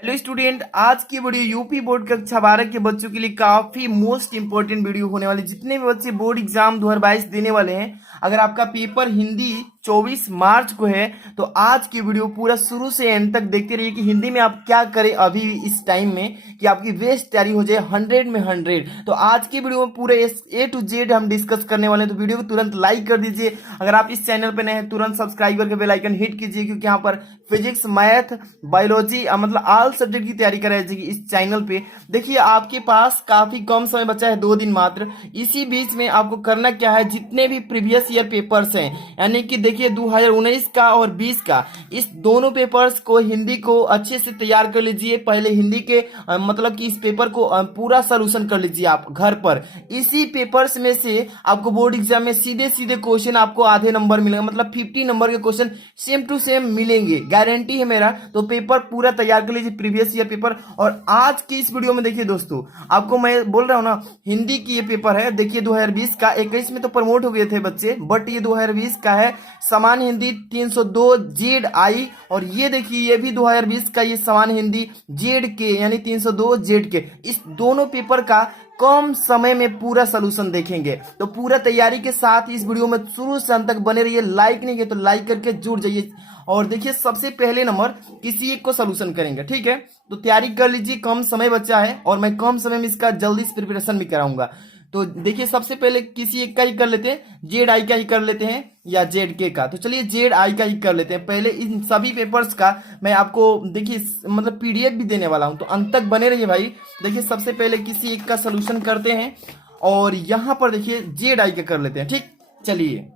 Hello student, आज की video UP board कक्षा 12 के बच्चों के लिए काफी मोस्ट इंपोर्टेंट वीडियो होने वाली। जितने भी बच्चे बोर्ड एग्जाम 2022 देने वाले हैं, अगर आपका पेपर हिंदी 24 मार्च को है तो आज की वीडियो पूरा शुरू से एंड तक देखते रहिए कि हिंदी में आप क्या करें अभी इस टाइम में कि आपकी बेस्ट तैयारी हो जाए 100 में 100। तो आज की वीडियो में पूरे A to Z हम डिस्कस करने वाले हैं, तो वीडियो को तुरंत लाइक कर दीजिए। अगर आप इस चैनल पर नए हैं तुरंत सब्सक्राइब करके बेल आइकन हिट कीजिए, क्योंकि यहाँ पर फिजिक्स, मैथ, बायोलॉजी मतलब ऑल सब्जेक्ट की तैयारी कराई जाएगी इस चैनल पे। देखिए आपके पास काफी कम समय बचा है, 2 दिन मात्र। इसी बीच में आपको करना क्या है, जितने भी प्रीवियस ईयर पेपर्स हैं, यानी कि देखिए 2019 का और 20 का, इस दोनों पेपर्स को हिंदी को अच्छे से तैयार कर लीजिए। पहले हिंदी के मतलब कि इस पेपर को पूरा सोल्यूशन कर लीजिए आप घर पर। इसी पेपर्स में से आपको बोर्ड एग्जाम में सीधे सीधे क्वेश्चन आपको आधे नंबर मिलेंगे, मतलब 50 नंबर के क्वेश्चन सेम टू सेम मिलेंगे, गारंटी है मेरा। तो पेपर पूरा तैयार कर लीजिए, प्रीवियस ईयर पेपर। और आज की इस वीडियो में देखिए दोस्तों, आपको मैं बोल रहा हूं ना, हिंदी की ये पेपर है। देखिए 2020 का, 21 में तो प्रमोट हो गए थे बच्चे, बट ये 2020 का है। सामान्य हिंदी 302 जेड आई, और ये देखिए ये भी 2020 का, ये सामान्य हिंदी जेड के यानी 302 जेड के। इस दोनों पेपर का कम समय में पूरा सलूशन देखेंगे। तो पूरा तैयारी के साथ इस वीडियो में शुरू से अंत तक बने रहिए। लाइक नहीं किए तो लाइक करके जुड़ जाइए। और देखिए सबसे पहले नंबर किसी एक को सलूशन करेंगे, ठीक है। तो तैयारी कर लीजिए, कम समय बचा है और मैं कम समय में इसका जल्दी से प्रिपरेशन भी कराऊंगा। तो देखिए सबसे पहले किसी एक का ही कर लेते हैं, जेड आई का ही कर लेते हैं या जेड के का। तो चलिए जेड आई का ही कर लेते हैं। पहले इन सभी पेपर्स का मैं आपको देखिए मतलब पीडीएफ भी देने वाला हूं, तो अंत तक बने रहिए भाई। देखिए सबसे पहले किसी एक का सोल्यूशन करते हैं, और यहां पर देखिए जेड आई का कर लेते हैं, ठीक। चलिए,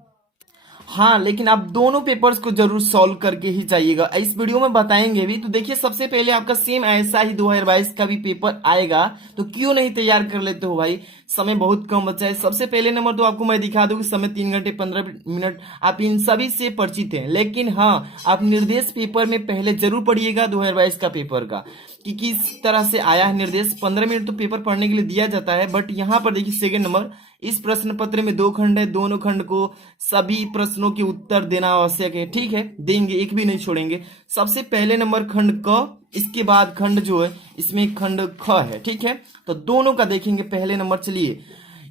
हाँ, लेकिन आप दोनों पेपर्स को जरूर सॉल्व करके ही जाइएगा, इस वीडियो में बताएंगे भी। तो देखिए सबसे पहले आपका सेम ऐसा ही 2022 का भी पेपर आएगा, तो क्यों नहीं तैयार कर लेते हो भाई, समय बहुत कम बचा है। सबसे पहले नंबर तो आपको मैं दिखा दूं कि समय 3 घंटे 15 मिनट, आप इन सभी से परिचित हैं। लेकिन हाँ, आप निर्देश पेपर में पहले जरूर पढ़िएगा 2022 का पेपर का, कि किस तरह से आया है निर्देश। 15 मिनट तो पेपर पढ़ने के लिए दिया जाता है, बट यहाँ पर देखिए सेकंड नंबर, इस प्रश्न पत्र में 2 खंड है, दोनों खंड को सभी प्रश्नों के उत्तर देना आवश्यक है, ठीक है, देंगे, एक भी नहीं छोड़ेंगे। सबसे पहले नंबर खंड क, इसके बाद खंड जो है इसमें खंड ख है, ठीक है। तो दोनों का देखेंगे पहले नंबर। चलिए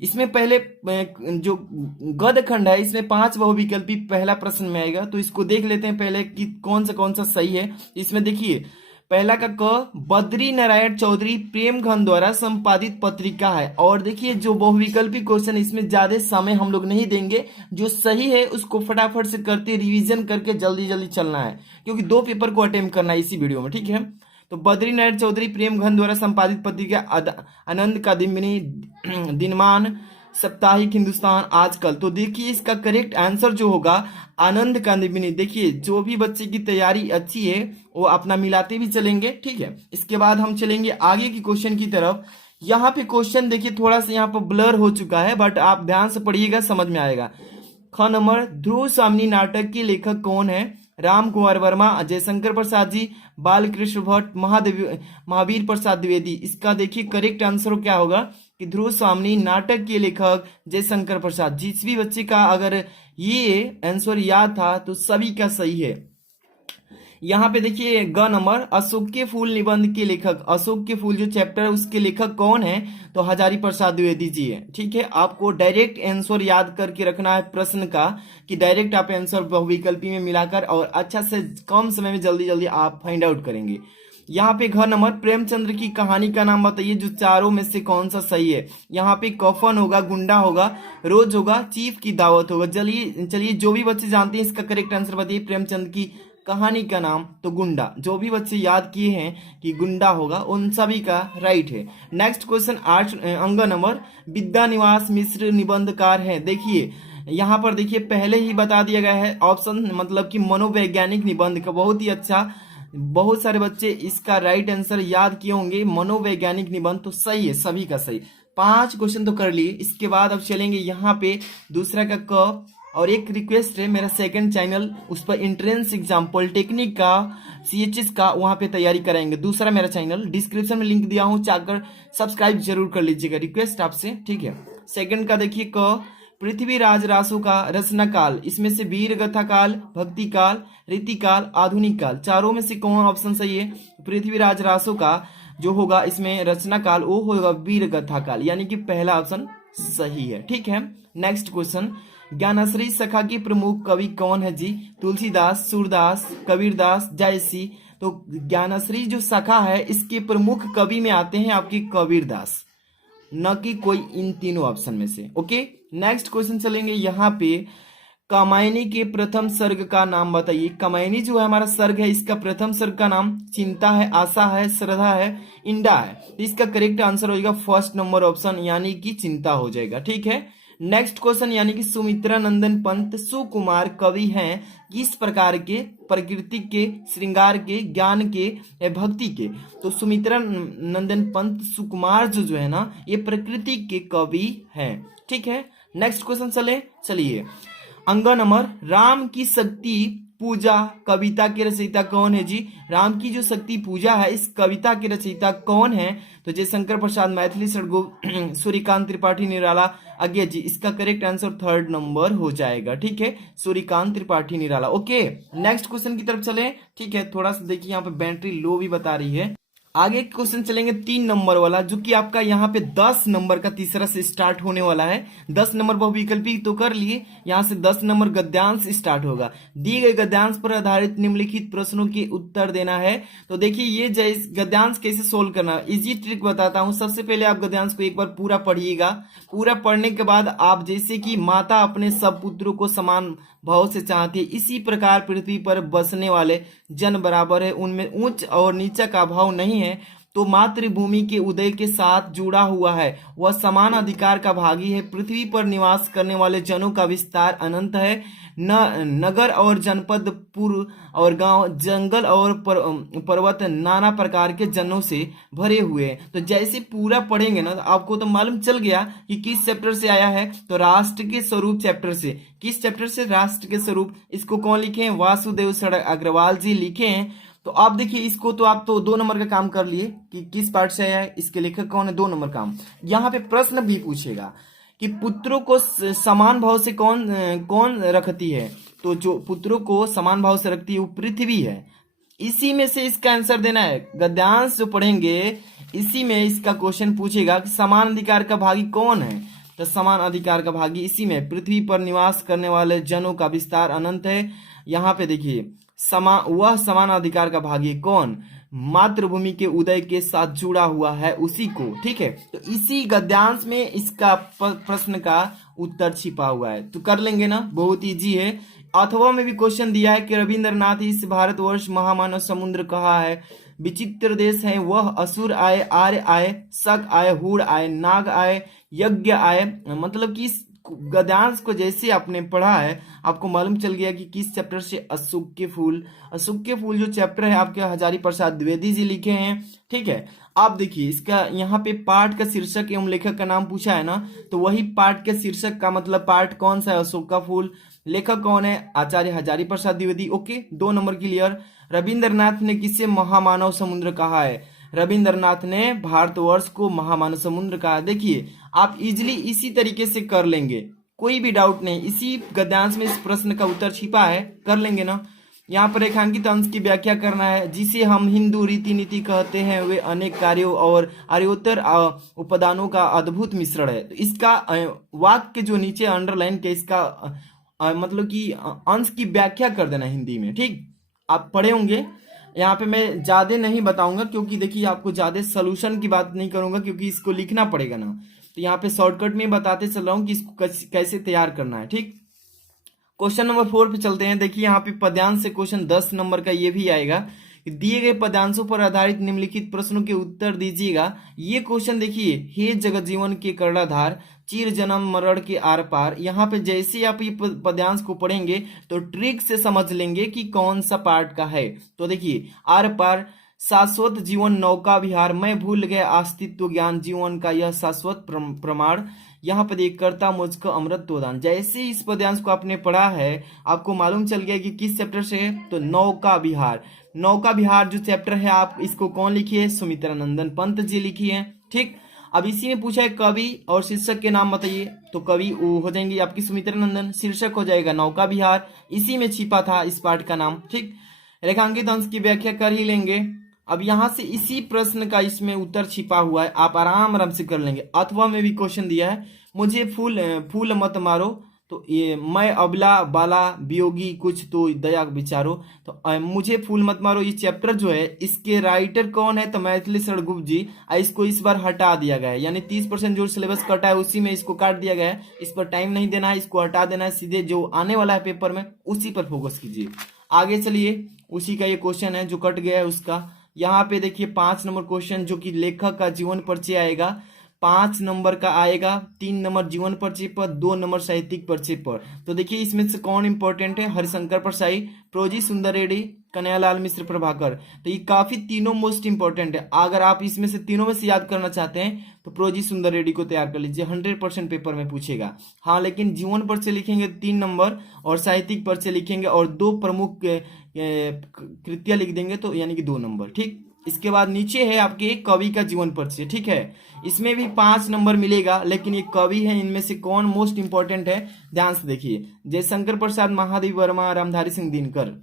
इसमें पहले जो गद खंड है, इसमें 5 बहुविकल्पी पहला प्रश्न में आएगा, तो इसको देख लेते हैं पहले कि कौन सा सही है। इसमें देखिए पहला का क, बद्री नारायण चौधरी प्रेमघन द्वारा संपादित पत्रिका है। और देखिए जो बहुविकल्पी क्वेश्चन, इसमें ज्यादा समय हम लोग नहीं देंगे, जो सही है उसको फटाफट से करते रिवीजन करके जल्दी जल्दी चलना है, क्योंकि 2 पेपर को अटेम्प्ट करना है इसी वीडियो में, ठीक है। तो बद्री नारायण चौधरी प्रेमघन द्वारा संपादित पत्रिका आनंद कादम्बिनी, दिनमान, साप्ताहिक हिंदुस्तान, आजकल। तो देखिए इसका करेक्ट आंसर जो होगा आनंद कादम्बिनी। देखिए जो भी बच्चे की तैयारी अच्छी है वो अपना मिलाते भी चलेंगे, ठीक है। इसके बाद हम चलेंगे आगे की क्वेश्चन की तरफ। यहाँ पे क्वेश्चन देखिए थोड़ा सा यहाँ पर ब्लर हो चुका है, बट आप ध्यान से पढ़िएगा, समझ में आएगा। ख नंबर, ध्रुव स्वामिनी नाटक के लेखक कौन है? राम कुमार वर्मा, जयशंकर प्रसाद जी, बालकृष्ण भट्ट, महावीर प्रसाद द्विवेदी। इसका देखिए करेक्ट आंसर क्या होगा कि ध्रुव स्वामिनी नाटक के लेखक जयशंकर प्रसाद। जिस भी बच्चे का अगर ये आंसर याद था तो सभी का सही है। यहाँ पे देखिए ग नंबर, अशोक के फूल निबंध के लेखक, अशोक के फूल जो चैप्टर है उसके लेखक कौन है? तो हजारी प्रसाद द्विवेदी जी है, ठीक है। आपको डायरेक्ट आंसर याद करके रखना है प्रश्न का, कि डायरेक्ट आप आंसर बहुविकल्पी में मिलाकर और अच्छा से कम समय में जल्दी जल्दी आप फाइंड आउट करेंगे। यहाँ पे घ नंबर, प्रेमचंद्र की कहानी का नाम बताइए, जो चारों में से कौन सा सही है? यहाँ पे कफन होगा, गुंडा होगा, रोज होगा, चीफ की दावत होगा। चलिए जो भी बच्चे जानते हैं इसका करेक्ट आंसर बताइए। प्रेमचंद की कहानी का नाम तो गुंडा। जो भी बच्चे याद किए हैं कि गुंडा होगा उन सभी का राइट है। नेक्स्ट क्वेश्चन 8 अंग नंबर, विद्यानिवास मिश्र निबंधकार है। देखिए यहाँ पर देखिए पहले ही बता दिया गया है ऑप्शन, मतलब कि मनोवैज्ञानिक निबंध का। बहुत ही अच्छा, बहुत सारे बच्चे इसका राइट आंसर याद किए होंगे, मनोवैज्ञानिक निबंध। तो सही है, सभी का सही। 5 क्वेश्चन तो कर लिए। इसके बाद अब चलेंगे यहाँ पे दूसरा का क। और एक रिक्वेस्ट है, मेरा सेकंड चैनल उस पर एंट्रेंस एग्जाम पॉलिटेक्निक का, सीएचएस का, वहां पे तैयारी कराएंगे। दूसरा मेरा चैनल डिस्क्रिप्शन में लिंक दिया हूं, जाकर सब्सक्राइब जरूर कर लीजिएगा, रिक्वेस्ट आपसे, ठीक है। सेकंड का देखिए क, पृथ्वीराज रासो का रचना काल, इसमें से वीर गाथा काल, भक्ति काल, रीति काल, आधुनिक काल, चारों में से कौन ऑप्शन सही है? पृथ्वीराज रासो का जो होगा इसमें रचना काल वो होगा वीर गाथा काल, यानी कि पहला ऑप्शन सही है। ठीक है, नेक्स्ट क्वेश्चन, ज्ञानश्री शाखा की प्रमुख कवि कौन है जी? तुलसीदास, सूरदास, कबीरदास, जयसी। तो ज्ञानश्री जो शाखा है इसके प्रमुख कवि में आते हैं आपके कबीरदास, न कि कोई इन तीनों ऑप्शन में से। ओके, नेक्स्ट क्वेश्चन चलेंगे यहाँ पे, कामायनी के प्रथम सर्ग का नाम बताइए। कामायनी जो है हमारा सर्ग है, इसका प्रथम सर्ग का नाम चिंता है, आशा है, श्रद्धा है, इंडा है। तो इसका करेक्ट आंसर हो जाएगा फर्स्ट नंबर ऑप्शन, यानी कि चिंता हो जाएगा। ठीक है, नेक्स्ट क्वेश्चन, यानी कि सुमित्रा नंदन पंत सुकुमार कवि हैं किस प्रकार के? प्रकृति के, श्रृंगार के, ज्ञान के, भक्ति के। तो सुमित्रा नंदन पंत सुकुमार जो है ना, ये प्रकृति के कवि हैं। ठीक है, नेक्स्ट क्वेश्चन चलिए, अंगन अमर, राम की शक्ति पूजा कविता के रचयिता कौन है जी? राम की जो शक्ति पूजा है इस कविता के रचयिता कौन है? तो जयशंकर प्रसाद मैथिली, सूर्यकांत त्रिपाठी निराला, अज्ञे जी। इसका करेक्ट आंसर थर्ड नंबर हो जाएगा। ठीक है, Suryakant Tripathi Nirala. Okay, next question की तरफ चले। ठीक है, थोड़ा सा देखिए यहाँ पे बैटरी लो भी बता रही है। आगे क्वेश्चन चलेंगे 3 नंबर वाला, जो कि आपका यहाँ पे 10 नंबर का तीसरा से स्टार्ट होने वाला है। 10 नंबर बहुविकल्पी तो कर लिए, यहाँ से 10 नंबर गद्यांश स्टार्ट होगा। दिए गए गद्यांश पर आधारित निम्नलिखित प्रश्नों के उत्तर देना है। तो देखिए ये गद्यांश कैसे सोल्व करना, इजी ट्रिक बताता हूँ। सबसे पहले आप गद्यांश को एक बार पूरा पढ़िएगा। पूरा पढ़ने के बाद आप जैसे कि माता अपने सब पुत्रों को समान भाव से चाहती है, इसी प्रकार पृथ्वी पर बसने वाले जन बराबर है, उनमें ऊंच और नीचा का भाव नहीं है। तो मातृभूमि के उदय के साथ जुड़ा हुआ है, वह समान अधिकार का भागी है। पृथ्वी पर निवास करने वाले जनों का विस्तार अनंत है। नगर और जनपद, पुर और गांव, जंगल और पर्वत नाना प्रकार के जनों से भरे हुए हैं। तो जैसे पूरा पढ़ेंगे ना तो आपको तो मालूम चल गया कि किस चैप्टर से आया है। तो राष्ट्र के स्वरूप चैप्टर से। किस चैप्टर से? राष्ट्र के स्वरूप। इसको कौन लिखे हैं? वासुदेव सड़क अग्रवाल जी लिखे हैं। तो आप देखिए इसको, तो आप तो 2 नंबर का काम कर लिए कि किस पार्ट से आया है, इसके लेखक कौन है, 2 नंबर काम। यहाँ पे प्रश्न भी पूछेगा कि पुत्रों को समान भाव से कौन रखती है? तो जो पुत्रों को समान भाव से रखती है वो पृथ्वी है। इसी में से इसका आंसर देना है। गद्यांश जो पढ़ेंगे इसी में इसका क्वेश्चन पूछेगा कि समान अधिकार का भागी कौन है? तो समान अधिकार का भागी इसी में, पृथ्वी पर निवास करने वाले जनों का विस्तार अनंत है। यहाँ पे देखिए वह समान अधिकार का भागी कौन? मातृभूमि के उदय के साथ जुड़ा हुआ है, उसी को। ठीक है, तो इसी गद्यांश में इसका प्रश्न का उत्तर छिपा हुआ है। तो कर लेंगे ना, बहुत इजी है। अथवा में भी क्वेश्चन दिया है कि रविंद्रनाथ इस भारतवर्ष महामानव समुद्र कहा है, विचित्र देश है वह, असुर आए, आर्य आए, शक आए, हूड़ आए, नाग आए, यज्ञ आए। मतलब कि गद्यांश को जैसे आपने पढ़ा है आपको मालूम चल गया कि किस चैप्टर से। अशोक के फूल, अशोक के फूल जो चैप्टर है आपके हजारी प्रसाद द्विवेदी जी लिखे हैं। ठीक है, आप देखिए इसका यहाँ पे पाठ का शीर्षक एवं लेखक का नाम पूछा है ना, तो वही पाठ के शीर्षक का मतलब पाठ कौन सा है? अशोक का फूल। लेखक कौन है? Acharya Hazari Prasad Dwivedi. Okay, 2 number clear. Rabindranath ने किसे महामानव समुद्र कहा है? रविंद्रनाथ ने भारतवर्ष को महामानव समुद्र कहा। देखिए आप इजिली इसी तरीके से कर लेंगे, कोई भी डाउट नहीं। इसी गद्यांश में इस प्रश्न का उत्तर छिपा है, कर लेंगे ना। यहाँ पर रेखांकित अंश की व्याख्या करना है। जिसे हम हिंदू रीति नीति कहते हैं वे अनेक कार्यों और आर्योत्तर उपादानों का अद्भुत मिश्रण है। तो इसका वाक्य जो नीचे अंडरलाइन के, इसका मतलब कि अंश की व्याख्या कर देना हिंदी में। ठीक, आप पढ़े होंगे। यहाँ पे मैं ज्यादा नहीं बताऊंगा क्योंकि देखिए आपको ज्यादा सोल्यूशन की बात नहीं करूंगा क्योंकि इसको लिखना पड़ेगा ना। तो यहाँ पे शॉर्टकट में बताते चल रहा हूँ कि इसको कैसे तैयार करना है। ठीक, क्वेश्चन नंबर 4 पे चलते हैं। देखिए यहाँ पे पद्यांश से क्वेश्चन 10 नंबर का ये भी आएगा। दिए गए पद्यांशों पर आधारित निम्नलिखित प्रश्नों के उत्तर दीजिएगा। ये क्वेश्चन देखिए, हे जगत जीवन के कर्णाधार, चिर जन्म मरण के आर पार। यहाँ पे जैसे आप ये पद्यांश को पढ़ेंगे तो ट्रिक से समझ लेंगे कि कौन सा पार्ट का है। तो देखिए, आर पार शाश्वत जीवन नौका विहार, मैं भूल गया अस्तित्व ज्ञान, जीवन का यह शाश्वत प्रमाण, यहाँ पर एक करता मुझको अमृत दान। जैसे इस पद्यांश को आपने पढ़ा है आपको मालूम चल गया कि किस चैप्टर से है। तो नौका विहार, नौका विहार जो चैप्टर है आप इसको कौन लिखी है? सुमित्रा नंदन पंत जी लिखी है। ठीक, अब इसी में पूछा है कवि और शीर्षक के नाम बताइए, तो कवि वो हो जाएंगी आपकी सुमित्रा नंदन, शीर्षक हो जाएगा नौका विहार, इसी में छिपा था इस पाठ का नाम। ठीक, रेखांकित अंश की व्याख्या कर ही लेंगे। अब यहाँ से इसी प्रश्न का इसमें उत्तर छिपा हुआ है, आप आराम आराम से कर लेंगे। अथवा में भी क्वेश्चन दिया है, मुझे फूल फूल मत मारो, तो ये मैं अबला बाला वियोगी कुछ तो दया विचारो, तो मुझे फूल मत मारो ये चैप्टर जो है इसके राइटर कौन है, तो मैथिली शरण गुप्त जी। इसको इस बार हटा दिया गया है, यानी 30% जो सिलेबस कटा है उसी में इसको काट दिया गया है, इस पर टाइम नहीं देना है, इसको हटा देना है, सीधे जो आने वाला है पेपर में उसी पर फोकस कीजिए। आगे चलिए, उसी का ये क्वेश्चन है जो कट गया है उसका। यहाँ पे देखिए 5 नंबर क्वेश्चन जो कि लेखक का जीवन परिचय आएगा, 5 नंबर का आएगा, 3 नंबर जीवन परिचय पर, 2 नंबर साहित्यिक परिचय पर। तो देखिए इसमें से कौन इंपॉर्टेंट है, हरिशंकर परसाई, प्रोजी सुंदर रेड्डी, कन्हैयालाल मिश्र प्रभाकर। तो ये काफी तीनों मोस्ट इंपॉर्टेंट है, अगर आप इसमें से तीनों में से याद करना चाहते हैं तो प्रोजी सुंदर रेड्डी को तैयार कर लीजिए, 100% पेपर में पूछेगा। हाँ, लेकिन जीवन परिचय लिखेंगे 3 नंबर और साहित्यिक परिचय लिखेंगे और 2 प्रमुख कृतियां लिख देंगे तो यानी कि 2 नंबर। ठीक, इसके बाद नीचे है आपके कवि का जीवन परिचय। ठीक है, इसमें भी 5 नंबर मिलेगा, लेकिन ये कवि है, इनमें से कौन मोस्ट इंपॉर्टेंट है ध्यान से देखिए। जयशंकर प्रसाद, महादेव वर्मा, रामधारी सिंह दिनकर।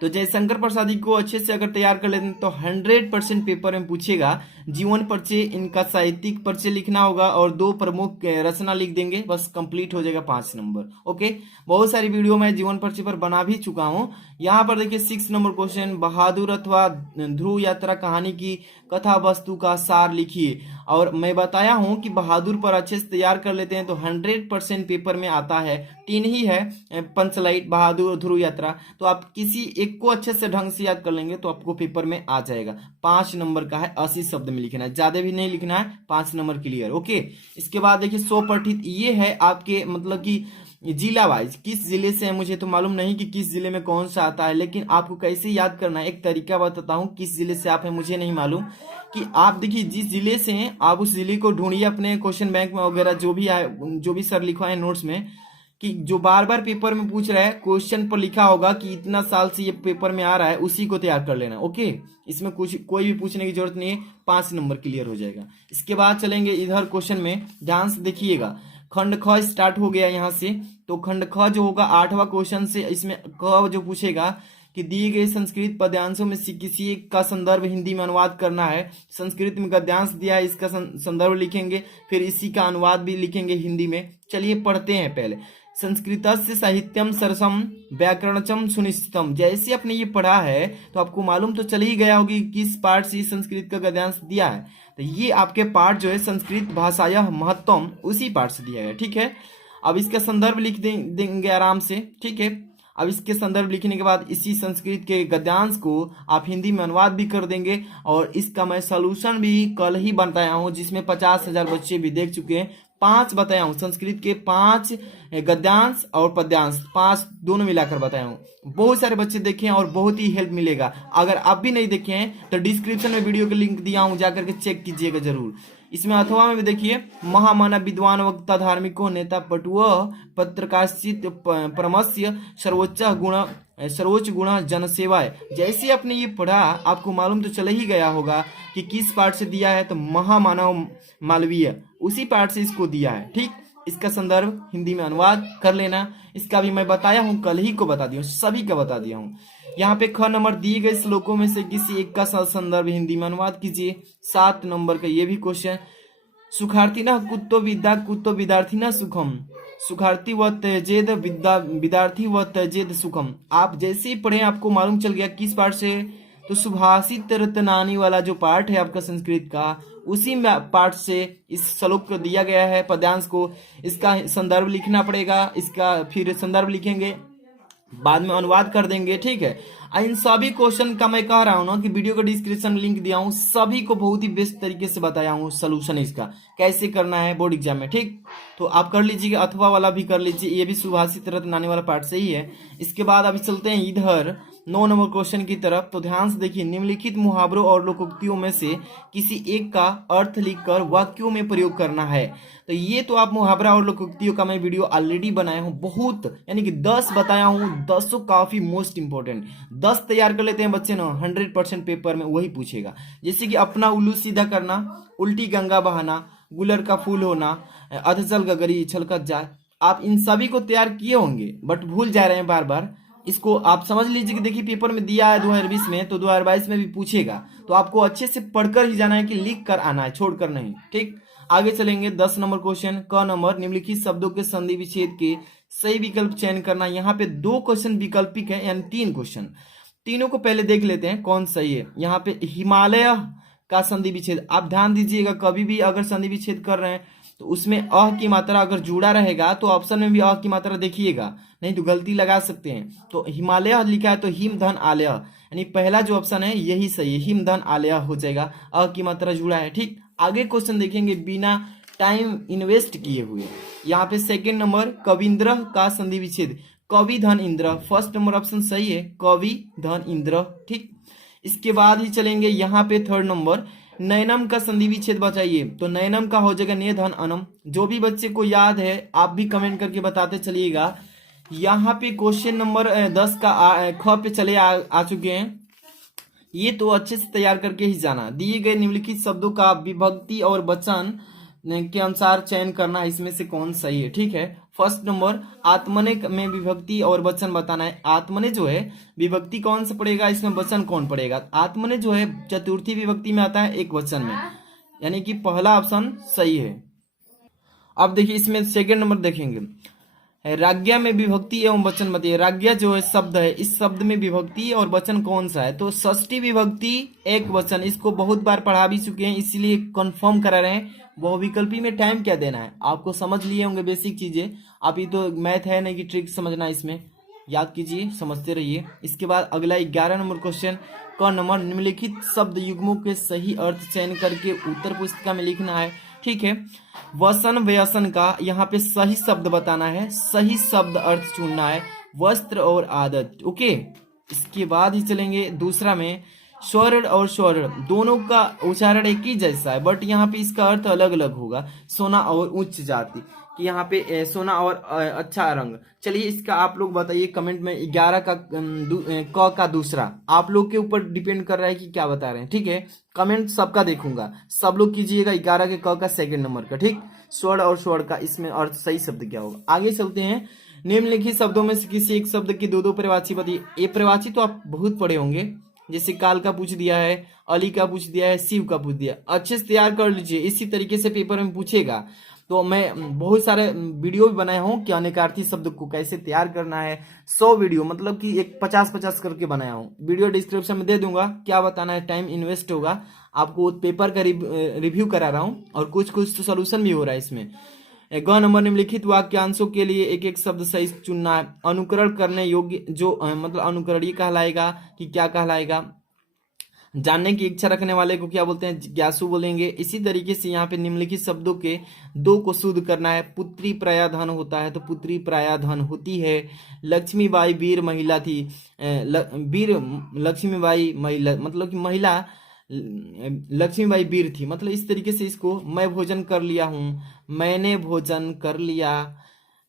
तो जयशंकर प्रसाद जी को अच्छे से अगर तैयार कर लेते हैं तो 100% पेपर में पूछेगा। जीवन परिचय, इनका साहित्यिक परिचय लिखना होगा और 2 प्रमुख रचना लिख देंगे, बस कंप्लीट हो जाएगा 5 नंबर। ओके, बहुत सारी वीडियो मैं जीवन परिचय पर बना भी चुका हूं। यहाँ पर देखिए 6 नंबर क्वेश्चन, बहादुर अथवा ध्रुव यात्रा कहानी की कथा वस्तु का सार लिखिए। और मैं बताया हूं कि बहादुर पर अच्छे से तैयार कर लेते हैं तो 100% पेपर में आता है। 3 ही है, पंचलाइट, बहादुर, ध्रुव यात्रा, तो आप किसी एक को अच्छे से ढंग से याद कर लेंगे तो आपको पेपर में आ जाएगा। 5 नंबर का है, 80 शब्द में लिखना है, ज्यादा भी नहीं लिखना है, 5 नंबर क्लियर। ओके, इसके बाद देखिए स्वपठित, ये है आपके मतलब कि जिला वाइज, किस जिले से है मुझे तो मालूम नहीं कि किस जिले में कौन सा आता है, लेकिन आपको कैसे याद करना है एक तरीका बताता हूँ। किस जिले से आप हैं मुझे नहीं मालूम, कि आप देखिए जिस जिले से हैं आप उस जिले को ढूंढिए अपने क्वेश्चन बैंक में वगैरह, जो भी आए, जो भी सर लिखवाए नोट्स में, कि जो बार बार पेपर में पूछ रहा है क्वेश्चन पर लिखा होगा कि इतना साल से ये पेपर में आ रहा है, उसी को तैयार कर लेना। ओके, इसमें कुछ कोई भी पूछने की जरूरत नहीं है, 5 नंबर क्लियर हो जाएगा। इसके बाद चलेंगे इधर क्वेश्चन में, ध्यान से देखिएगा। खंड ख स्टार्ट हो गया यहाँ से, तो खंड ख जो होगा 8वां क्वेश्चन से, इसमें क जो पूछेगा कि दिए गए संस्कृत पद्यांशों में से किसी एक का संदर्भ हिंदी में अनुवाद करना है। संस्कृत में गद्यांश दिया है, इसका संदर्भ लिखेंगे, फिर इसी का अनुवाद भी लिखेंगे हिंदी में। चलिए पढ़ते हैं पहले। संस्कृतस्य साहित्यम सरसम व्याकरणचम सुनिश्चितम। जैसे आपने ये पढ़ा है तो आपको मालूम तो चल ही गया होगी किस पाठ से संस्कृत का गद्यांश दिया है। तो ये आपके पाठ जो है संस्कृत भाषायः महत्वम, उसी पाठ से दिया गया। ठीक है, अब इसका संदर्भ लिख देंगे आराम से। ठीक है, अब इसके संदर्भ लिखने के बाद इसी संस्कृत के गद्यांश को आप हिंदी में अनुवाद भी कर देंगे, और इसका मैं सॉल्यूशन भी कल ही बताया हूँ, जिसमें 50,000 बच्चे भी देख चुके हैं। 5 बताया हूँ, संस्कृत के 5 गद्यांश और पद्यांश, 5 दोनों मिलाकर बताया हूँ। बहुत सारे बच्चे देखे हैं और बहुत ही हेल्प मिलेगा। अगर आप भी नहीं देखे हैं तो डिस्क्रिप्शन में वीडियो के लिंक दिया हूँ, जाकर के चेक कीजिएगा जरूर। इसमें अथवा में भी देखिए, महामानव विद्वान वक्ता धार्मिको नेता पटुआ पत्रकाशित परमस्य सर्वोच्च गुण जनसेवा है। जैसे आपने ये पढ़ा आपको मालूम तो चल ही गया होगा कि किस पाठ से दिया है, तो महामानव मालवीय, उसी पाठ से इसको दिया है। ठीक, इसका संदर्भ हिंदी में अनुवाद कर लेना। इसका भी मैं बताया हूँ, कल ही को बता दिया हूँ, सभी का बता दिया हूँ। यहाँ पे ख नंबर दिए गए श्लोकों में से किसी एक का संदर्भ हिंदी में अनुवाद कीजिए। 7 नंबर का ये भी क्वेश्चन, सुखार्थी न कुत्तो विद्या कुत्तो विद्यार्थी न सुखम, सुखार्थी व त्यजेद विद्यार्थी व त्यजेद सुखम। आप जैसे ही पढ़े आपको मालूम चल गया किस पाठ से, तो सुभाषित रत्नानी वाला जो पाठ है आपका संस्कृत का, उसी पाठ से इस श्लोक को दिया गया है पद्यांश को। इसका संदर्भ लिखना पड़ेगा, इसका फिर संदर्भ लिखेंगे, बाद में अनुवाद कर देंगे। ठीक है, इन सभी क्वेश्चन का मैं कह रहा हूं ना कि वीडियो का डिस्क्रिप्शन में लिंक दिया हूं, सभी को बहुत ही बेस्ट तरीके से बताया हूं सलूशन इसका कैसे करना है बोर्ड एग्जाम में। ठीक, तो आप कर लीजिएगा, अथवा वाला भी कर लीजिए, ये भी सुभाषित रत्नानी वाला पार्ट से ही है। इसके बाद अभी चलते हैं इधर 9 नंबर क्वेश्चन की तरफ। तो ध्यान से देखिए, निम्नलिखित मुहावरों और लोकोक्तियों में से किसी एक का अर्थ लिखकर वाक्यों में प्रयोग करना है। तो ये तो आप मुहावरा और लोकोक्तियों का मैं वीडियो ऑलरेडी बनाया हूँ, बहुत यानी कि 10 बताया हूँ, 10 काफी मोस्ट इंपॉर्टेंट। 10 तैयार कर लेते हैं बच्चे ना, 100% पेपर में वही पूछेगा। जैसे कि अपना उल्लू सीधा करना, उल्टी गंगा बहाना, गुलर का फूल होना, अधजल गगरी छलकत जाए। आप इन सभी को तैयार किए होंगे बट भूल जा रहे हैं बार बार। इसको आप समझ लीजिए कि देखिए पेपर में दिया है 2020 में, तो 2022 में भी पूछेगा। तो आपको अच्छे से पढ़कर ही जाना है कि लिख कर आना है, छोड़कर नहीं। ठीक, आगे चलेंगे। 10 नंबर क्वेश्चन क नंबर, निम्नलिखित शब्दों के संधि विच्छेद के सही विकल्प चयन करना। यहाँ पे 2 क्वेश्चन विकल्पिक है, यानी 3 क्वेश्चन। तीनों को पहले देख लेते हैं कौन सही है। यहाँ पे हिमालय का संधि विच्छेद, आप ध्यान दीजिएगा, कभी भी अगर संधि विच्छेद कर रहे हैं तो उसमें अ की मात्रा अगर जुड़ा रहेगा तो ऑप्शन में भी अ की मात्रा देखिएगा, नहीं तो गलती लगा सकते हैं। तो हिमालय लिखा है तो हिम धन आलय, यानी पहला जो ऑप्शन है यही सही है, हिम धन आलय हो जाएगा, अ की मात्रा जुड़ा है। ठीक, आगे क्वेश्चन देखेंगे बिना टाइम इन्वेस्ट किए हुए। यहाँ पे सेकेंड नंबर, कविंद्र का संधि विच्छेद, कवि धन इंद्र, फर्स्ट नंबर ऑप्शन सही है, कवि धन इंद्र। ठीक, इसके बाद ही चलेंगे यहाँ पे थर्ड नंबर, नयनम का संधि विच्छेद बताइए। तो नयनम का हो जाएगा ने धन अनम। जो भी बच्चे को याद है आप भी कमेंट करके बताते चलिएगा। यहाँ पे क्वेश्चन नंबर 10 का ख पे चले आ चुके हैं। ये तो अच्छे से तैयार करके ही जाना। दिए गए निम्नलिखित शब्दों का विभक्ति और वचन के अनुसार चयन करना है, इसमें से कौन सही है। ठीक है, फर्स्ट नंबर, आत्मने में विभक्ति और वचन बताना है। आत्मने जो है विभक्ति कौन सा पड़ेगा, इसमें वचन कौन पड़ेगा। आत्मने जो है चतुर्थी विभक्ति में आता है, एक वचन में, यानी कि पहला ऑप्शन सही है। अब देखिए इसमें सेकंड नंबर देखेंगे, राज्ञा में विभक्ति एवं वचन बताइए। राज्ञा जो है शब्द है, इस शब्द में विभक्ति और वचन कौन सा है। तो षष्ठी विभक्ति एक वचन, इसको बहुत बार पढ़ा भी चुके हैं इसीलिए कंफर्म करा रहे हैं। बहुविकल्पी में टाइम क्या देना है आपको समझ लिए होंगे, बेसिक चीजें। आप ये तो मैथ है नहीं कि ट्रिक समझना, इसमें याद कीजिए, समझते रहिए। इसके बाद अगला 11 नंबर क्वेश्चन क नंबर, निम्नलिखित शब्द युग्मों के सही अर्थ चयन करके उत्तर पुस्तिका में लिखना है। ठीक है, वसन व्यसन का यहाँ पे सही शब्द बताना है, सही शब्द अर्थ चुनना है, वस्त्र और आदत। ओके, इसके बाद ही चलेंगे दूसरा में, स्वर्ण और स्वर्ण दोनों का उच्चारण एक ही जैसा है बट यहाँ पे इसका अर्थ अलग अलग होगा। सोना और उच्च जाति, कि यहाँ पे सोना और अच्छा रंग। चलिए इसका आप लोग बताइए कमेंट में। 11 का क का दूसरा, आप लोग के ऊपर डिपेंड कर रहा है कि क्या बता रहे हैं। ठीक है, कमेंट सबका देखूंगा, सब लोग कीजिएगा। 11 के क का सेकंड नंबर का। ठीक, स्वर्ण और स्वर्ण का इसमें अर्थ सही शब्द क्या होगा। आगे चलते हैं, निम्नलिखित शब्दों में से किसी एक शब्द की दो प्रवाची बताइए। ये प्रवाची तो आप बहुत पढ़े होंगे, जैसे काल का पूछ दिया है, अली का पूछ दिया है, शिव का पूछ दिया। अच्छे से तैयार कर लीजिए, इसी तरीके से पेपर में पूछेगा। तो मैं बहुत सारे वीडियो भी बनाया हूँ कि अनेकार्थी शब्द को कैसे तैयार करना है। 100 वीडियो, मतलब कि एक 50-50 करके बनाया हूँ। वीडियो डिस्क्रिप्शन में दे दूंगा, क्या बताना है, टाइम इन्वेस्ट होगा। आपको पेपर का रिव्यू करा रहा हूँ और कुछ कुछ तो सोल्यूशन भी हो रहा है इसमें। ग नंबर, निम्नलिखित वाक्यांशों के लिए एक एक शब्द सही चुनना है। अनुकरण करने योग्य जो मतलब अनुकरणीय कहलाएगा कि क्या कहलाएगा। जानने की इच्छा रखने वाले को क्या बोलते हैं, जिज्ञासु बोलेंगे। इसी तरीके से यहाँ पे निम्नलिखित शब्दों के दो को शुद्ध करना है। पुत्री प्रायधन होता है तो पुत्री प्रायधन होती है। लक्ष्मीबाई वीर महिला थी, वीर लक्ष्मीबाई महिला, मतलब कि महिला लक्ष्मीबाई वीर थी। मतलब इस तरीके से इसको मैं भोजन कर लिया हूँ, मैंने भोजन कर लिया,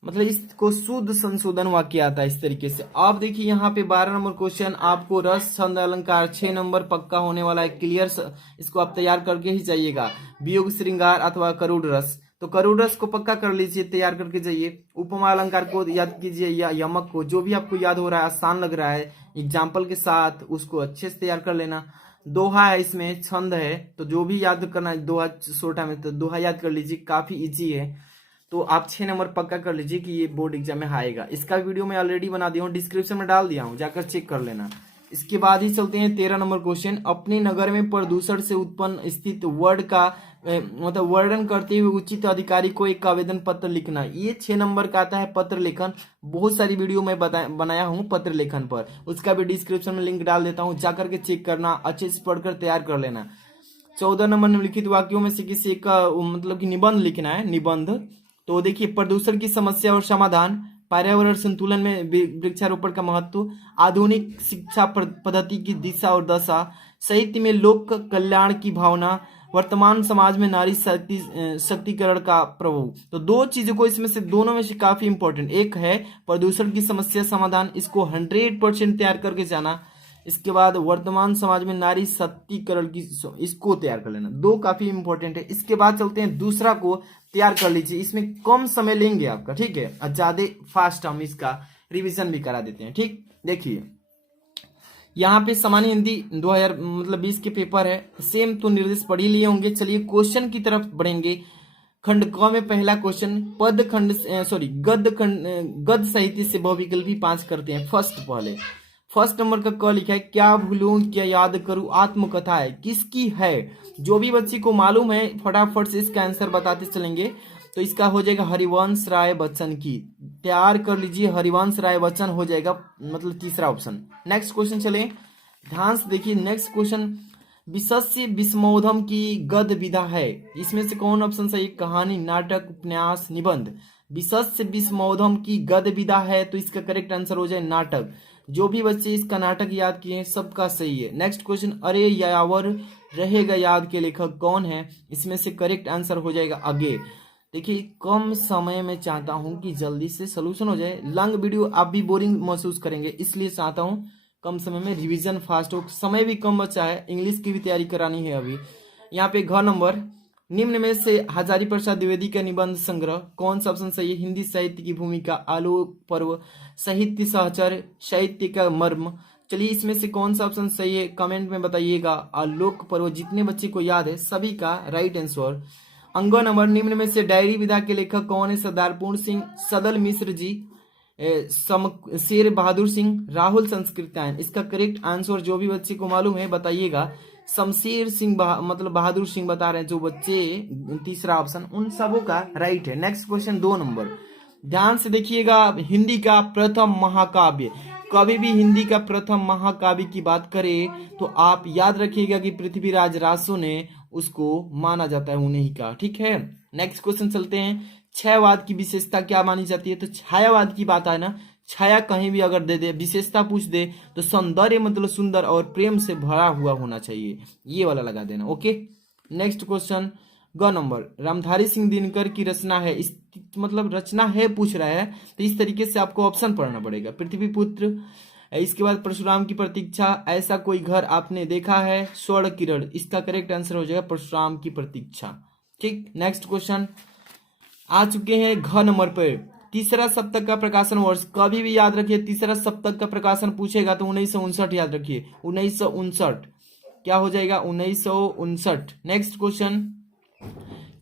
मतलब इसको शुद्ध संशोधन वाक्य आता है इस तरीके से। आप देखिए यहाँ पे 12 नंबर क्वेश्चन, आपको रस छंद अलंकार 6 नंबर पक्का होने वाला है, क्लियर। इसको आप तैयार करके ही जाइएगा। वियोग श्रृंगार अथवा करुड़ रस, तो करुड़ रस को पक्का कर लीजिए, तैयार करके जाइए। उपमा अलंकार को याद कीजिए या यमक को, जो भी आपको याद हो रहा है, आसान लग रहा है एग्जाम्पल के साथ, उसको अच्छे से तैयार कर लेना। दोहा है, इसमें छंद है, तो जो भी याद करना है दोहा छोटा में, तो दोहा याद कर लीजिए, काफी इजी है। तो आप 6 नंबर पक्का कर लीजिए कि ये बोर्ड एग्जाम में आएगा। इसका वीडियो मैं ऑलरेडी बना दिया हूँ, डिस्क्रिप्शन में डाल दिया हूँ, जाकर चेक कर लेना। इसके बाद ही चलते हैं 13 नंबर क्वेश्चन, अपने नगर में प्रदूषण से उत्पन्न स्थित वर्ड का मतलब वर्णन करते हुए उचित अधिकारी को एक आवेदन पत्र लिखना। ये 6 नंबर का आता है पत्र लेखन। बहुत सारी वीडियो मैं बनाया हूँ पत्र लेखन पर, उसका भी डिस्क्रिप्शन में लिंक डाल देता हूँ, जाकर के चेक करना, अच्छे से पढ़कर तैयार कर लेना। 14 नंबर, निम्नलिखित वाक्यों में से किसी एक का मतलब कि निबंध लिखना है, निबंध। तो देखिए, प्रदूषण की समस्या और समाधान, पर्यावरण संतुलन में वृक्षारोपण का महत्व, आधुनिक शिक्षा पद्धति की दिशा और दशा, साहित्य में लोक कल्याण की भावना, वर्तमान समाज में नारी शक्तिकरण का प्रभाव। तो दो चीजों को इसमें से, दोनों में से काफी इंपॉर्टेंट, एक है प्रदूषण की समस्या समाधान, इसको 100% तैयार करके जाना। इसके बाद वर्तमान समाज में नारी शक्तिकरण की, इसको तैयार कर लेना। दो काफी इंपॉर्टेंट है। इसके बाद चलते हैं दूसरा को तैयार कर लीजिए, इसमें कम समय लेंगे आपका, ठीक है, और ज्यादा फास्ट हम इसका रिवीजन भी करा देते हैं। ठीक, देखिए यहाँ पे सामान्य हिंदी 2020 के पेपर है, सेम तो निर्देश पढ़ ही लिए होंगे। चलिए क्वेश्चन की तरफ बढ़ेंगे। खंड क में पहला क्वेश्चन, पद खंड गद्य साहित्य से बहुविकल्पी 5 करते हैं। फर्स्ट नंबर का क लिखा है, क्या भूलूं क्या याद करूं, आत्मकथा है, किसकी है? जो भी बच्चे को मालूम है फटाफट से इसका आंसर बताते चलेंगे। तो इसका हो जाएगा हरिवंश राय बच्चन की, तैयार कर लीजिए, हरिवंश राय बच्चन हो जाएगा, मतलब तीसरा ऑप्शन। नेक्स्ट क्वेश्चन चले, ध्यान से देखिए। नेक्स्ट क्वेश्चन, विशस्य विस्मोधम की गद्य विधा है, इसमें से कौन ऑप्शन सही? कहानी, नाटक, उपन्यास, निबंध। विशस्य विस्मोधम की गद्य विधा है, तो इसका करेक्ट आंसर हो जाए नाटक। जो भी बच्चे इसका नाटक याद किए हैं सबका सही है। नेक्स्ट क्वेश्चन, अरे यावर रहेगा याद के लेखक कौन है, इसमें से करेक्ट आंसर हो जाएगा अगे। देखिए कम समय में चाहता हूं कि जल्दी से सोल्यूशन हो जाए, लॉन्ग वीडियो आप भी बोरिंग महसूस करेंगे, इसलिए चाहता हूं कम समय में रिवीजन फास्ट हो। समय भी कम बचा है, इंग्लिश की भी तैयारी करानी है अभी। यहाँ पे घ नंबर, निम्न में से हजारी प्रसाद द्विवेदी का निबंध संग्रह कौन सा ऑप्शन सही है? हिंदी साहित्य की भूमिका, आलोक पर्व, साहित्य सहचर, साहित्य का मर्म। चलिए इसमें से कौन सा ऑप्शन सही है कमेंट में बताइएगा। आलोक पर्व जितने बच्चे को याद है सभी का राइट आंसर। अंग नंबर, निम्न में से डायरी विधा के लेखक कौन है? सरदार पूर्ण सिंह, सदल मिश्र जी, शेर बहादुर सिंह, राहुल संस्कृतायन। इसका करेक्ट आंसर जो भी बच्चे को मालूम है बताइएगा। शमशेर सिंह मतलब बहादुर सिंह बता रहे हैं जो बच्चे, तीसरा ऑप्शन उन सबों का राइट है। नेक्स्ट क्वेश्चन 2 नंबर, ध्यान से देखिएगा। हिंदी का प्रथम महाकाव्य, कभी भी हिंदी का प्रथम महाकाव्य की बात करें तो आप याद रखिएगा कि पृथ्वीराज रासो ने उसको माना जाता है उन्हीं का, ठीक है। नेक्स्ट क्वेश्चन चलते हैं, छायावाद की विशेषता क्या मानी जाती है? तो छायावाद की बात है ना, छाया कहीं भी अगर दे दे, विशेषता पूछ दे तो सौंदर्य मतलब सुंदर और प्रेम से भरा हुआ होना चाहिए, ये वाला लगा देना, ओके। नेक्स्ट क्वेश्चन ग नंबर, रामधारी सिंह दिनकर की रचना है, इस मतलब रचना है पूछ रहा है, तो इस तरीके से आपको ऑप्शन पढ़ना पड़ेगा। पृथ्वीपुत्र, इसके बाद परशुराम की प्रतीक्षा, ऐसा कोई घर आपने देखा है, स्वर्ण किरण। इसका करेक्ट आंसर हो जाएगा परशुराम की प्रतीक्षा, ठीक। नेक्स्ट क्वेश्चन आ चुके हैं घ नंबर पे, तीसरा सप्तक का प्रकाशन वर्ष, कभी भी याद रखिए तीसरा सप्तक का प्रकाशन पूछेगा तो 1959 याद रखिए, 1959 क्या हो जाएगा 1959। नेक्स्ट क्वेश्चन,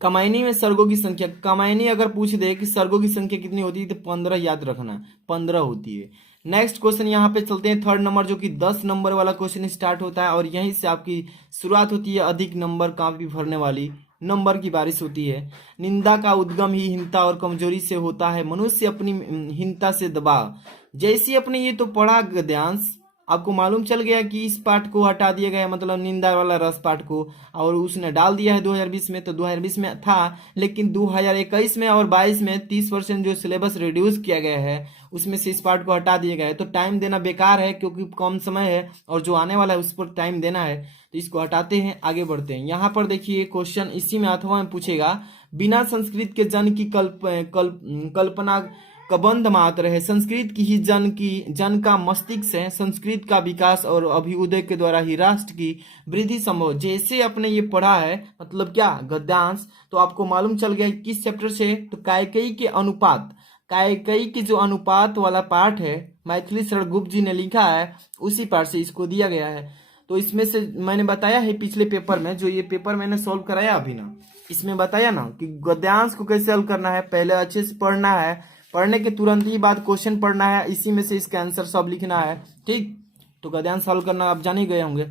कमायनी में सर्गों की संख्या, कमायनी अगर पूछ दे कि सर्गों की संख्या कितनी होती है तो 15 याद रखना, 15 होती है। नेक्स्ट क्वेश्चन यहाँ पे चलते हैं थर्ड नंबर, जो कि 10 नंबर वाला क्वेश्चन स्टार्ट होता है और यहीं से आपकी शुरुआत होती है अधिक नंबर काफी भरने वाली, नंबर की बारिश होती है। निंदा का उद्गम ही हीनता और कमजोरी से होता है, मनुष्य अपनी हीनता से दबा। जैसे अपने ये तो पढ़ा गद्यांश, आपको मालूम चल गया कि इस पाठ को हटा दिया गया, मतलब निंदा वाला रस पाठ को, और उसने डाल दिया है 2020 में। तो 2020 में था, लेकिन 2021 में और 22 में 30% जो सिलेबस रिड्यूस किया गया है उसमें से इस पार्ट को हटा दिया गया है। तो टाइम देना बेकार है क्योंकि कम समय है और जो आने वाला है उस पर टाइम देना है, तो इसको हटाते हैं, आगे बढ़ते हैं। यहाँ पर देखिए क्वेश्चन इसी में अथवा में पूछेगा, बिना संस्कृत के जन की कल्पना कबंध मात्र है, संस्कृत की ही जन का मस्तिष्क है, संस्कृत का विकास और अभ्युदय के द्वारा ही राष्ट्र की वृद्धि संभव। जैसे आपने ये पढ़ा है, मतलब क्या गद्यांश, तो आपको मालूम चल गया किस चैप्टर से, तो कैकेयी के अनुपात, कैकेयी की जो अनुपात वाला पाठ है मैथिली शरण गुप्त जी ने लिखा है, उसी पाठ से इसको दिया गया है। तो इसमें से मैंने बताया है पिछले पेपर में, जो ये पेपर मैंने सॉल्व कराया अभी ना, इसमें बताया ना कि गद्यांश को कैसे सॉल्व करना है, पहले अच्छे से पढ़ना है, पढ़ने के तुरंत ही बाद क्वेश्चन पढ़ना है, इसी में से इसका आंसर सब लिखना है, ठीक। तो गद्यांश सॉल्व करना आप जान ही गए होंगे।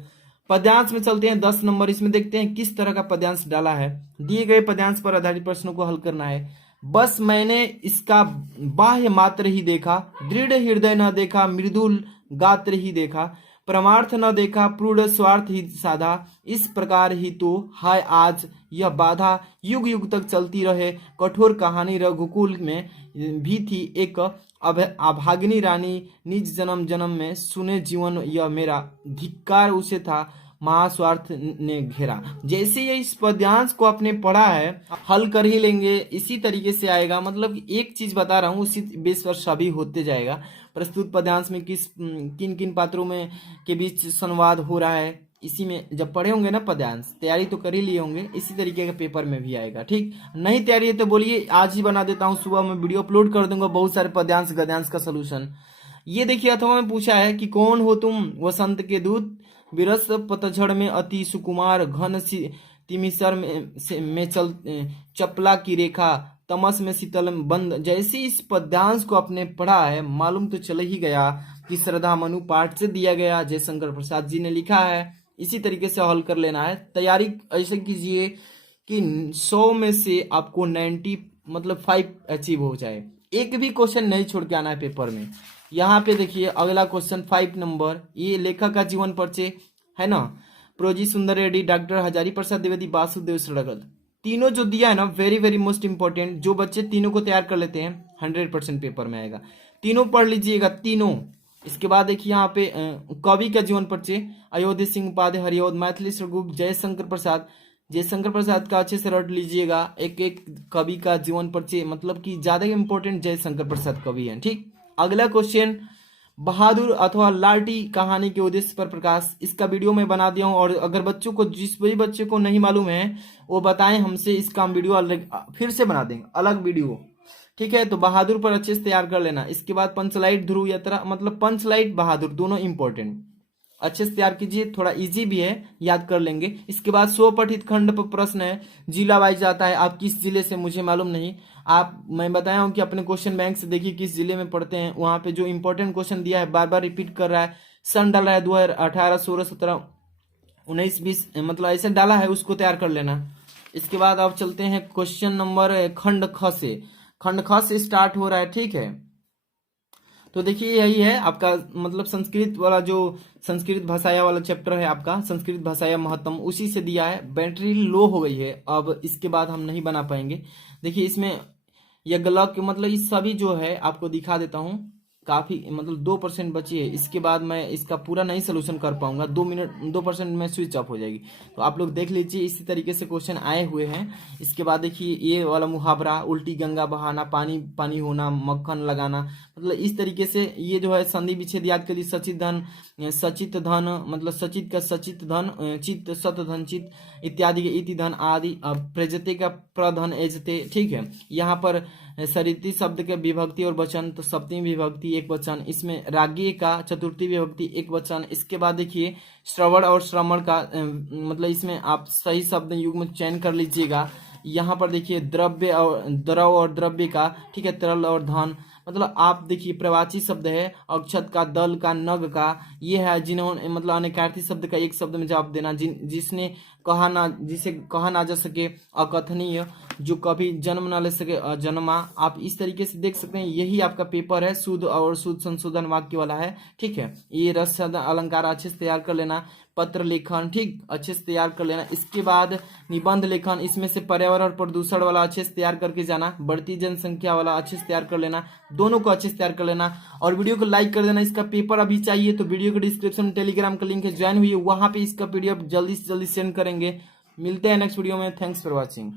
पद्यांश में चलते हैं 10 नंबर, इसमें देखते हैं किस तरह का पद्यांश डाला है। दिए गए पद्यांश पर आधारित प्रश्नों को हल करना है। बस मैंने इसका बाह्य मात्र ही देखा, दृढ़ हृदय न देखा, मृदुल गात्र ही देखा, परमार्थ न देखा प्रूढ़ स्वार्थ ही साधा, इस प्रकार ही तो हाय आज यह बाधा, युग युग तक चलती रहे कठोर कहानी। रघुकुल में भी थी एक अभागिनी रानी, निज जन्म जन्म में सुने जीवन यह मेरा, धिक्कार उसे था महास्वार्थ ने घेरा। जैसे ये इस पद्यांश को आपने पढ़ा है हल कर ही लेंगे, इसी तरीके से आएगा। मतलब एक चीज बता रहा हूँ, उसी बेस पर सभी होते जाएगा। प्रस्तुत पद्यांश में किन किन पात्रों में के बीच संवाद हो रहा है, इसी में जब पढ़े होंगे ना पद्यांश, तैयारी तो कर ही लिए होंगे, इसी तरीके का पेपर में भी आएगा। ठीक, नहीं तैयारी है तो बोलिए, आज ही बना देता हूँ, सुबह में वीडियो अपलोड कर दूंगा बहुत सारे पद्यांश गद्यांश का सोल्यूशन। ये देखिए अथवा में पूछा है कि कौन हो तुम वसंत के दूत, विरस पतझड़ में अति सुकुमार, घन तिमिसर में चल चपला की रेखा, तमस में शीतल बंद। जैसे इस पद्यांश को आपने पढ़ा है, मालूम तो चल ही गया कि श्रद्धा मनु पाठ से दिया गया, जयशंकर प्रसाद जी ने लिखा है। इसी तरीके से हल कर लेना है। तैयारी ऐसे कीजिए कि 100 में से आपको 90 मतलब 5 अचीव हो जाए, एक भी क्वेश्चन नहीं छोड़ के आना है पेपर में। यहाँ पे देखिए अगला क्वेश्चन 5 नंबर, ये लेखक का जीवन परिचय है ना, प्रोजी सुंदर रेड्डी, डॉक्टर हजारी प्रसाद द्विवेदी, वासुदेव सड़गल, तीनों जो दिया है ना, वेरी वेरी मोस्ट इंपॉर्टेंट। जो बच्चे तीनों को तैयार कर लेते हैं 100% पेपर में आएगा। तीनों पढ़ लीजिएगा, तीनों। इसके बाद देखिए यहाँ पे कवि का जीवन परिचय, अयोध्या सिंह उपाध्याय, हरिओद, मैथिली गुप्त, जयशंकर प्रसाद। जयशंकर प्रसाद का अच्छे से रट लीजिएगा, एक एक कवि का जीवन परिचय, मतलब कि ज्यादा इंपॉर्टेंट जयशंकर प्रसाद कवि है। ठीक, अगला क्वेश्चन, बहादुर अथवा लालटी कहानी के उद्देश्य पर प्रकाश। इसका वीडियो मैं बना दिया हूं, और अगर बच्चों को, जिस भी बच्चे को नहीं मालूम है वो बताएं हमसे, इसका हम वीडियो अलग फिर से बना देंगे, अलग वीडियो। ठीक है, तो बहादुर पर अच्छे से तैयार कर लेना। इसके बाद पंचलाइट ध्रुव यात्रा, मतलब पंचलाइट बहादुर दोनों इंपॉर्टेंट, अच्छे से तैयार कीजिए, थोड़ा इजी भी है, याद कर लेंगे। इसके बाद स्वपठित खंड पर प्रश्न है, जिला वाइज जाता है, आप किस जिले से मुझे मालूम नहीं, आप मैं बताया हूं कि अपने क्वेश्चन बैंक से देखिए किस जिले में पढ़ते हैं, वहां पे जो इंपॉर्टेंट क्वेश्चन दिया है बार बार रिपीट कर रहा है, सन डाला है 2018, 16, 17, 19, 20, मतलब ऐसे डाला है, उसको तैयार कर लेना। इसके बाद आप चलते हैं क्वेश्चन नंबर खंड ख से, खंड ख से स्टार्ट हो रहा है। ठीक है, तो देखिए यही है आपका, मतलब संस्कृत वाला जो संस्कृत भाषाया वाला चैप्टर है आपका, संस्कृत भाषाया महत्तम, उसी से दिया है। बैटरी लो हो गई है, अब इसके बाद हम नहीं बना पाएंगे। देखिए इसमें यह गलत, मतलब इस सभी जो है आपको दिखा देता हूं, काफी मतलब 2% बची है। इसके बाद मैं इसका पूरा नहीं सोल्यूशन कर पाऊंगा, 2% में स्विच ऑफ हो जाएगी। तो आप लोग देख लीजिए, इसी तरीके से क्वेश्चन आए हुए हैं। इसके बाद देखिए ये वाला मुहावरा, उल्टी गंगा बहाना, पानी पानी होना, मक्खन लगाना, मतलब इस तरीके से ये जो है संधि विच्छेद याद कर ली। सचित धन, सचित धन, मतलब सचित का सचित धन, चित सत धन चित इत्यादि के इति धन आदि, प्रजते का प्रधन एजते। ठीक है, यहाँ पर सरिति शब्द के विभक्ति और वचन, तो सप्तमी विभक्ति एक वचन, इसमें राज्ञी का चतुर्थी विभक्ति एक वचन। इसके बाद देखिए श्रवण और श्रमण का, मतलब इसमें आप सही शब्द युग्म चयन कर लीजिएगा। यहाँ पर देखिए द्रव्य और द्रव और द्रव्य का, ठीक है, तरल और धन, मतलब आप देखिए प्रवाची शब्द है, अक्षत का, दल का, नग का, ये है जिन्होंने, मतलब अनेकार्थी शब्द का एक शब्द में जवाब देना, जिसने कहा ना, जिसे कहा ना जा सके, अकथनीय, जो कभी जन्म ना ले सके, अजन्मा। आप इस तरीके से देख सकते हैं, यही आपका पेपर है, शुद्ध और शुद्ध संशोधन वाक्य वाला है। ठीक है, ये रस अलंकार अच्छे से तैयार कर लेना, पत्र लेखन, ठीक, अच्छे से तैयार कर लेना। इसके बाद निबंध लेखन, इसमें से पर्यावरण और प्रदूषण वाला अच्छे से तैयार करके जाना, बढ़ती जनसंख्या वाला अच्छे से तैयार कर लेना, दोनों को अच्छे से तैयार कर लेना, और वीडियो को लाइक कर देना। इसका पेपर अभी चाहिए तो वीडियो के डिस्क्रिप्शन में टेलीग्राम का लिंक है, ज्वाइन हुई, वहां पे इसका पीडीएफ जल्दी से जल्दी सेंड करेंगे। मिलते हैं नेक्स्ट वीडियो में, थैंक्स फॉर वॉचिंग।